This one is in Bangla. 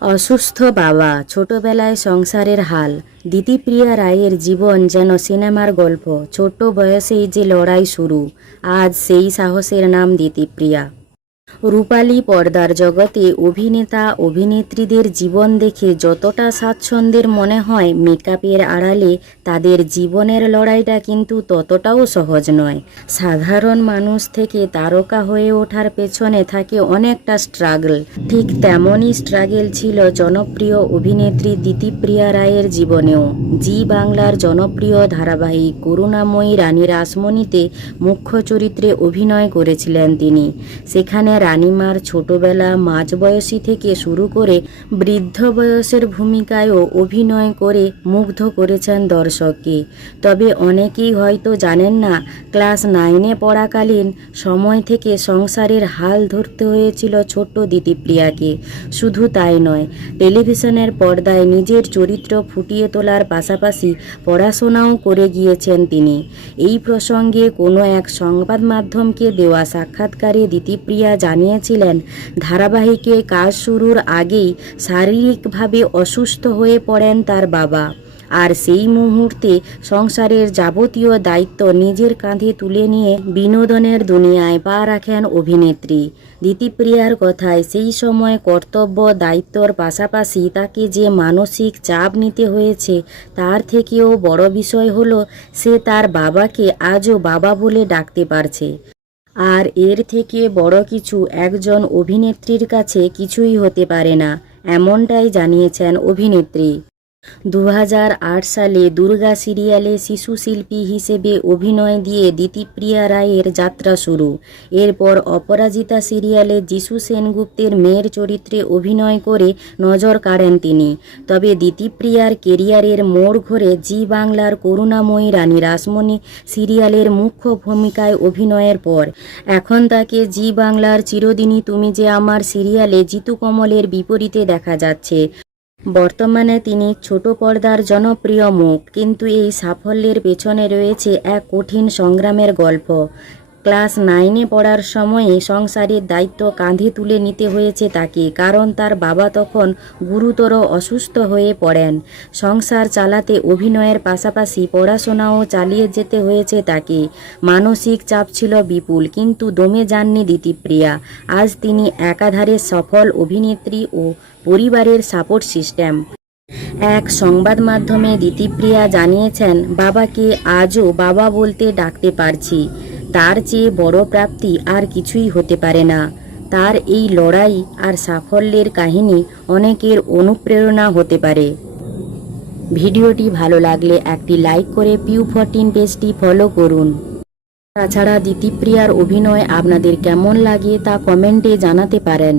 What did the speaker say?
অসুস্থ বাবা, ছোটবেলায় সংসারের হাল। দিতিপ্রিয়া রায়ের জীবন যেন সিনেমার গল্প। ছোট বয়সেই যে লড়াই শুরু, আজ সেই সাহসের নাম দিতিপ্রিয়া। রূপালী পর্দার জগতে অভিনেতা, অভিনেত্রীদের জীবন দেখে যতটা স্বাচ্ছন্দ্যের মনে হয় মেকআপের আড়ালে, তাদের জীবনের লড়াইটা কিন্তু ততটাও সহজ নয়। সাধারণ মানুষ থেকে তারকা হয়ে ওঠার পেছনে থাকে অনেকটা স্ট্রাগল। ঠিক তেমনই স্ট্রাগল ছিল জনপ্রিয় অভিনেত্রী দিতিপ্রিয়া রায়ের জীবনেও। জি বাংলার জনপ্রিয় ধারাবাহিক করুণাময়ী রানী রাসমণিতে মুখ্য চরিত্রে অভিনয় করেছিলেন তিনি। সেখানে রানীমার ছোটবেলা মাঝবয়সী থেকে শুরু করে বৃদ্ধ বয়সের ভূমিকায়ও অভিনয় করে মুগ্ধ করেছেন দর্শককে। তবে অনেকেই হয়তো জানেন না, ক্লাস নাইনে পড়াকালীন সময় থেকে সংসারের হাল ধরতে হয়েছিল ছোট্ট দিতিপ্রিয়াকে। শুধু তাই নয়, টেলিভিশনের পর্দায় নিজের চরিত্র ফুটিয়ে তোলার পাশাপাশি পড়াশোনাও করে গিয়েছেন তিনি। এই প্রসঙ্গে কোনো এক সংবাদ মাধ্যমকে দেওয়া সাক্ষাৎকারে দিতিপ্রিয়া জানিয়েছিলেন, ধারাবাহিকে কাজ শুরুর আগেই শারীরিকভাবে অসুস্থ হয়ে পড়েন তার বাবা। আর সেই মুহূর্তে সংসারের যাবতীয় দায়িত্ব নিজের কাঁধে তুলে নিয়ে বিনোদনের দুনিয়ায় পা রাখেন অভিনেত্রী। দিতিপ্রিয়ার কথায় সেই সময় কর্তব্য দায়িত্বর পাশাপাশি তাকে যে মানসিক চাপ নিতে হয়েছে তার থেকেও বড় বিষয় হলো, সে তার বাবাকে আজও বাবা বলে ডাকতে পারছে। আর এর থেকে বড় কিছু একজন অভিনেত্রীর কাছে কিছুই হতে পারে না, এমনটাই জানিয়েছেন অভিনেত্রী। দু হাজার আট সালে দুর্গা সিরিয়ালে শিশু শিল্পী হিসেবে অভিনয় দিয়ে দিতিপ্রিয়া রায়ের যাত্রা শুরু। এরপর অপরাজিতা সিরিয়ালে যিশু সেনগুপ্তের মেয়ের চরিত্রে অভিনয় করে নজর কাড়েন তিনি। তবে দিতিপ্রিয়ার কেরিয়ারের মোড় ঘুরে জি বাংলার করুণাময়ী রানী রাসমণি সিরিয়ালের মুখ্য ভূমিকায় অভিনয়ের পর। এখন তাকে জি বাংলার চিরদিনই তুমি যে আমার সিরিয়ালে জিতু কমলের বিপরীতে দেখা যাচ্ছে। বর্তমানে তিনি ছোট পর্দার জনপ্রিয় মুখ, কিন্তু এই সাফল্যের পেছনে রয়েছে এক কঠিন সংগ্রামের গল্প। ক্লাস নাইনে পড়ার সময়ে সংসারের দায়িত্ব কাঁধে তুলে নিতে হয়েছে তাকে, কারণ তার বাবা তখন গুরুতর অসুস্থ হয়ে পড়েন। সংসার চালাতে অভিনয়ের পাশাপাশি পড়াশোনাও চালিয়ে যেতে হয়েছে তাকে। মানসিক চাপ ছিল বিপুল, কিন্তু দমে যাননি দিতিপ্রিয়া। আজ তিনি একাধারে সফল অভিনেত্রী ও পরিবারের সাপোর্ট সিস্টেম। এক সংবাদ মাধ্যমে দিতিপ্রিয়া জানিয়েছেন, বাবাকে আজও বাবা বলতে ডাকতে পারছি। তার চেয়ে বড় প্রাপ্তি আর কিছুই হতে পারে না। তার এই লড়াই আর সাফল্যের কাহিনী অনেকের অনুপ্রেরণা হতে পারে। ভিডিওটি ভালো লাগলে একটি লাইক করে পিউ ফরটিন পেজটি ফলো করুন। তাছাড়া দিতিপ্রিয়ার অভিনয় আপনাদের কেমন লাগে তা কমেন্টে জানাতে পারেন।